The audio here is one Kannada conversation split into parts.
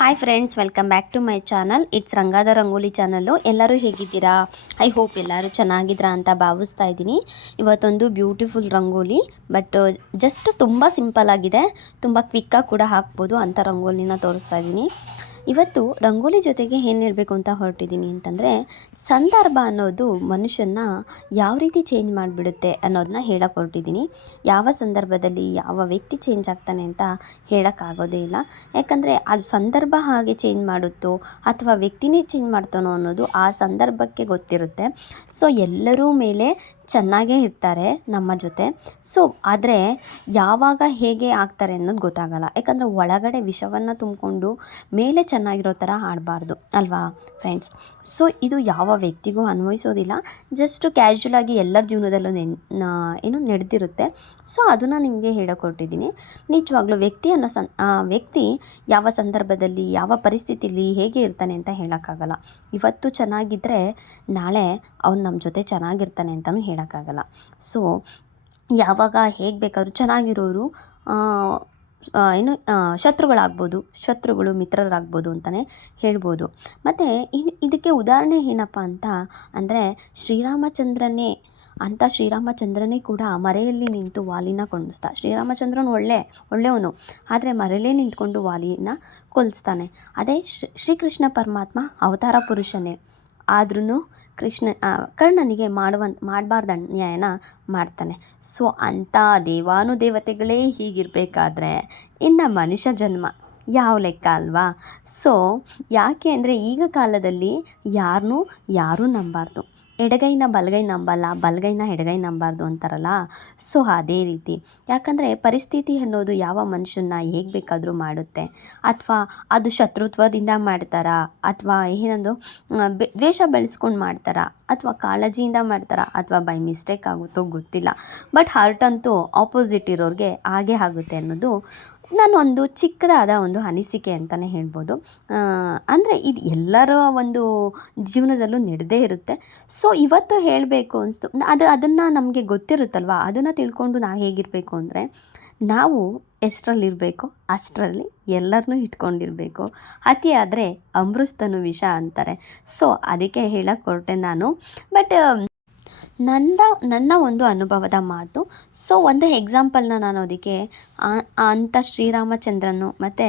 Hi friends welcome back to my channel it's ರಂಗಾದ rangoli channel ಎಲ್ಲರೂ ಹೇಗಿದ್ದೀರಾ? ಐ ಹೋಪ್ ಎಲ್ಲರೂ ಚೆನ್ನಾಗಿದ್ದೀರಾ ಅಂತ ಭಾವಿಸ್ತಾ ಇದ್ದೀನಿ. ಇವತ್ತೊಂದು ಬ್ಯೂಟಿಫುಲ್ ರಂಗೋಲಿ ಬಟ್ ಜಸ್ಟ್ ತುಂಬ ಸಿಂಪಲ್ ಆಗಿದೆ. ತುಂಬ ಕ್ವಿಕ್ಕಾಗಿ ಕೂಡ ಹಾಕ್ಬೋದು ಅಂಥ ರಂಗೋಲಿನ ತೋರಿಸ್ತಾ ಇದ್ದೀನಿ. ಇವತ್ತು ರಂಗೋಲಿ ಜೊತೆಗೆ ಏನು ಹೇಳಬೇಕು ಅಂತ ಹೊರಟಿದ್ದೀನಿ ಅಂತಂದರೆ ಸಂದರ್ಭ ಅನ್ನೋದು ಮನುಷ್ಯನ ಯಾವ ರೀತಿ ಚೇಂಜ್ ಮಾಡಿಬಿಡುತ್ತೆ ಅನ್ನೋದನ್ನ ಹೇಳಕ್ಕೆ ಹೊರಟಿದ್ದೀನಿ. ಯಾವ ಸಂದರ್ಭದಲ್ಲಿ ಯಾವ ವ್ಯಕ್ತಿ ಚೇಂಜ್ ಆಗ್ತಾನೆ ಅಂತ ಹೇಳೋಕ್ಕಾಗೋದೇ ಇಲ್ಲ. ಯಾಕಂದರೆ ಅದು ಸಂದರ್ಭ ಹಾಗೆ ಚೇಂಜ್ ಮಾಡುತ್ತೋ ಅಥವಾ ವ್ಯಕ್ತಿನೇ ಚೇಂಜ್ ಮಾಡ್ತಾನೋ ಅನ್ನೋದು ಆ ಸಂದರ್ಭಕ್ಕೆ ಗೊತ್ತಿರುತ್ತೆ. ಸೊ ಎಲ್ಲರೂ ಮೇಲೆ ಚೆನ್ನಾಗೇ ಇರ್ತಾರೆ ನಮ್ಮ ಜೊತೆ. ಸೊ ಆದರೆ ಯಾವಾಗ ಹೇಗೆ ಆಗ್ತಾರೆ ಅನ್ನೋದು ಗೊತ್ತಾಗಲ್ಲ. ಯಾಕಂದರೆ ಒಳಗಡೆ ವಿಷವನ್ನು ತುಂಬಿಕೊಂಡು ಮೇಲೆ ಚೆನ್ನಾಗಿರೋ ಥರ ಆಡಬಾರ್ದು, ಅಲ್ವಾ ಫ್ರೆಂಡ್ಸ್ ಸೊ ಇದು ಯಾವ ವ್ಯಕ್ತಿಗೂ ಅನ್ವಯಿಸೋದಿಲ್ಲ. ಜಸ್ಟ್ ಕ್ಯಾಶುಲಾಗಿ ಎಲ್ಲರ ಜೀವನದಲ್ಲೂ ನೆನ್ ಏನು ನಡೆದಿರುತ್ತೆ. ಸೊ ಅದನ್ನು ನಿಮಗೆ ಹೇಳಿಕೊಟ್ಟಿದ್ದೀನಿ. ನಿಜವಾಗ್ಲೂ ವ್ಯಕ್ತಿ ಅನ್ನೋ ಸನ್ ವ್ಯಕ್ತಿ ಯಾವ ಸಂದರ್ಭದಲ್ಲಿ, ಯಾವ ಪರಿಸ್ಥಿತಿಯಲ್ಲಿ ಹೇಗೆ ಇರ್ತಾನೆ ಅಂತ ಹೇಳೋಕ್ಕಾಗಲ್ಲ. ಇವತ್ತು ಚೆನ್ನಾಗಿದ್ದರೆ ನಾಳೆ ಅವ್ನು ನಮ್ಮ ಜೊತೆ ಚೆನ್ನಾಗಿರ್ತಾನೆ ಅಂತಲೂ ಹೇಳೋಕ್ಕಾಗಲ್ಲ. ಸೊ ಯಾವಾಗ ಹೇಗೆ ಬೇಕಾದ್ರೂ ಚೆನ್ನಾಗಿರೋರು ಏನು ಶತ್ರುಗಳಾಗ್ಬೋದು, ಶತ್ರುಗಳು ಮಿತ್ರರಾಗ್ಬೋದು ಅಂತಲೇ ಹೇಳ್ಬೋದು. ಮತ್ತು ಇನ್ನು ಇದಕ್ಕೆ ಉದಾಹರಣೆ ಏನಪ್ಪ ಅಂತ ಅಂದರೆ ಶ್ರೀರಾಮಚಂದ್ರನೇ ಅಂಥ ಶ್ರೀರಾಮಚಂದ್ರನೇ ಕೂಡ ಮರೆಯಲ್ಲಿ ನಿಂತು ವಾಲಿನ ಕೊಂಡಿಸ್ದ ಶ್ರೀರಾಮಚಂದ್ರನು ಒಳ್ಳೆ, ಒಳ್ಳೆಯವನು, ಆದರೆ ಮರೆಯಲ್ಲೇ ನಿಂತ್ಕೊಂಡು ವಾಲಿನ ಕೊಲ್ಸ್ತಾನೆ. ಅದೇ ಶ್ರೀ, ಶ್ರೀಕೃಷ್ಣ ಪರಮಾತ್ಮ ಅವತಾರ ಪುರುಷನೇ. ಆದ್ರೂ ಕೃಷ್ಣ ಕರ್ಣನಿಗೆ ಮಾಡುವ ಮಾಡಬಾರ್ದ ಅನ್ಯಾಯನ ಮಾಡ್ತಾನೆ. ಸೊ, ಅಂಥ ದೇವಾನುದೇವತೆಗಳೇ ಹೀಗಿರಬೇಕಾದ್ರೆ ಇನ್ನು ಮನುಷ್ಯ ಜನ್ಮ ಯಾವ ಲೆಕ್ಕ ಅಲ್ವಾ? ಸೊ, ಯಾಕೆ ಅಂದರೆ ಈಗ ಕಾಲದಲ್ಲಿ ಯಾರನ್ನೂ ಯಾರೂ ನಂಬಾರ್ದು. ಎಡಗೈನ ಬಲಗೈ ನಂಬಲ್ಲ, ಬಲಗೈನ ಎಡಗೈ ನಂಬಾರ್ದು ಅಂತಾರಲ್ಲ? ಸೊ, ಅದೇ ರೀತಿ. ಯಾಕಂದರೆ ಪರಿಸ್ಥಿತಿ ಅನ್ನೋದು ಯಾವ ಮನುಷ್ಯನ ಹೇಗೆ ಬೇಕಾದರೂ ಮಾಡುತ್ತೆ. ಅಥವಾ ಅದು ಶತ್ರುತ್ವದಿಂದ ಮಾಡ್ತಾರಾ? ಅಥವಾ ಏನಂದು ದ್ವೇಷ ಬೆಳೆಸ್ಕೊಂಡು ಮಾಡ್ತಾರಾ? ಅಥವಾ ಕಾಳಜಿಯಿಂದ ಮಾಡ್ತಾರಾ? ಅಥವಾ ಬೈ ಮಿಸ್ಟೇಕ್ ಆಗುತ್ತೋ ಗೊತ್ತಿಲ್ಲ. ಬಟ್ ಹರ್ಟ್ ಅಂತೂ ಆಪೋಸಿಟ್ ಇರೋರಿಗೆ ಹಾಗೆ ಆಗುತ್ತೆ ಅನ್ನೋದು ನಾನು ಒಂದು ಚಿಕ್ಕದಾದ ಒಂದು ಅನಿಸಿಕೆ ಅಂತಲೇ ಹೇಳ್ಬೋದು. ಅಂದರೆ ಇದು ಎಲ್ಲರ ಒಂದು ಜೀವನದಲ್ಲೂ ನಡೆದೇ ಇರುತ್ತೆ. ಸೊ ಇವತ್ತು ಹೇಳಬೇಕು ಅನಿಸ್ತು, ಅದು ಅದನ್ನು ನಮಗೆ ಗೊತ್ತಿರುತ್ತಲ್ವ? ಅದನ್ನು ತಿಳ್ಕೊಂಡು ನಾವು ಹೇಗಿರಬೇಕು ಅಂದರೆ, ನಾವು ಎಷ್ಟರಲ್ಲಿರಬೇಕು? ಅಷ್ಟರಲ್ಲಿ ಎಲ್ಲರನ್ನೂ ಇಟ್ಕೊಂಡಿರಬೇಕು. ಅತಿ ಆದರೆ ಅಮೃತನು ವಿಷ ಅಂತಾರೆ. ಸೊ ಅದಕ್ಕೆ ಹೇಳಕ್ಕೆ ಹೊರಟೆ ನಾನು. ಬಟ್ ನನ್ನ ನನ್ನ ಒಂದು ಅನುಭವದ ಮಾತು. ಸೊ ಒಂದು ಎಕ್ಸಾಂಪಲ್ನ ನಾನು ಅದಕ್ಕೆ ಅಂಥ ಶ್ರೀರಾಮಚಂದ್ರನು ಮತ್ತು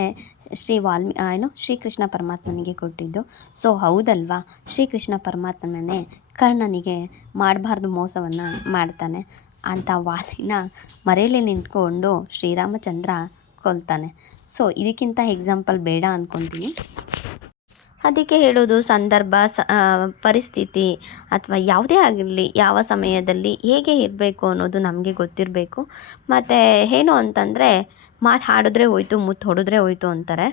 ಶ್ರೀ ವಾಲ್ಮಿ ಏನು, ಶ್ರೀಕೃಷ್ಣ ಪರಮಾತ್ಮನಿಗೆ ಕೊಟ್ಟಿದ್ದು. ಸೊ ಹೌದಲ್ವಾ? ಶ್ರೀಕೃಷ್ಣ ಪರಮಾತ್ಮನೇ ಕರ್ಣನಿಗೆ ಮಾಡಬಾರ್ದು ಮೋಸವನ್ನು ಮಾಡ್ತಾನೆ. ಅಂಥ ವಾಲಿನ ಮರೆಯಲ್ಲಿ ನಿಂತ್ಕೊಂಡು ಶ್ರೀರಾಮಚಂದ್ರ ಕೊಲ್ತಾನೆ. ಸೊ ಇದಕ್ಕಿಂತ ಎಕ್ಸಾಂಪಲ್ ಬೇಡ ಅಂದ್ಕೊತೀನಿ ಅದಕ್ಕೆ ಹೇಳೋದು ಸಂದರ್ಭ, ಸ ಪರಿಸ್ಥಿತಿ ಅಥವಾ ಯಾವುದೇ ಆಗಿರಲಿ, ಯಾವ ಸಮಯದಲ್ಲಿ ಹೇಗೆ ಇರಬೇಕು ಅನ್ನೋದು ನಮಗೆ ಗೊತ್ತಿರಬೇಕು. ಮತ್ತು ಏನು ಅಂತಂದರೆ, ಮಾತು ಹಾಡಿದ್ರೆ ಹೋಯ್ತು ಮುತ್ತು ಹೊಡೆದ್ರೆ ಹೋಯ್ತು ಅಂತಾರೆ.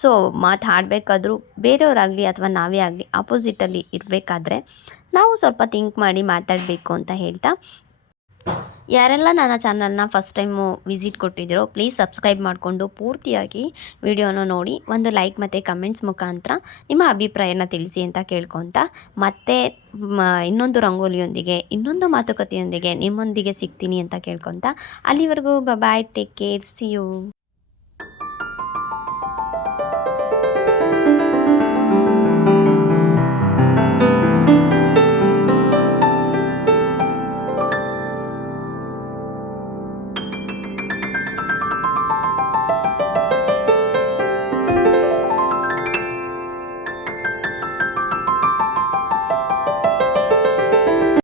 ಸೊ ಮಾತು ಹಾಡಬೇಕಾದ್ರೂ ಬೇರೆಯವರಾಗಲಿ ಅಥವಾ ನಾವೇ ಆಗಲಿ ಆಪೋಸಿಟಲ್ಲಿ ಇರಬೇಕಾದ್ರೆ ನಾವು ಸ್ವಲ್ಪ ಥಿಂಕ್ ಮಾಡಿ ಮಾತಾಡಬೇಕು ಅಂತ ಹೇಳ್ತಾ ಯಾರೆಲ್ಲ ನನ್ನ ಚಾನಲ್ನ ಫಸ್ಟ್ ಟೈಮು ವಿಸಿಟ್ ಕೊಟ್ಟಿದ್ದೀರೋ ಪ್ಲೀಸ್ ಸಬ್ಸ್ಕ್ರೈಬ್ ಮಾಡಿಕೊಂಡು ಪೂರ್ತಿಯಾಗಿ ವಿಡಿಯೋನ ನೋಡಿ, ಒಂದು ಲೈಕ್ ಮತ್ತು ಕಮೆಂಟ್ಸ್ ಮುಖಾಂತರ ನಿಮ್ಮ ಅಭಿಪ್ರಾಯನ ತಿಳಿಸಿ ಅಂತ ಕೇಳ್ಕೊತ, ಮತ್ತೆ ಇನ್ನೊಂದು ರಂಗೋಲಿಯೊಂದಿಗೆ, ಇನ್ನೊಂದು ಮಾತುಕತೆಯೊಂದಿಗೆ ನಿಮ್ಮೊಂದಿಗೆ ಸಿಗ್ತೀನಿ ಅಂತ ಕೇಳ್ಕೊತ, ಅಲ್ಲಿವರೆಗೂ bye take care see you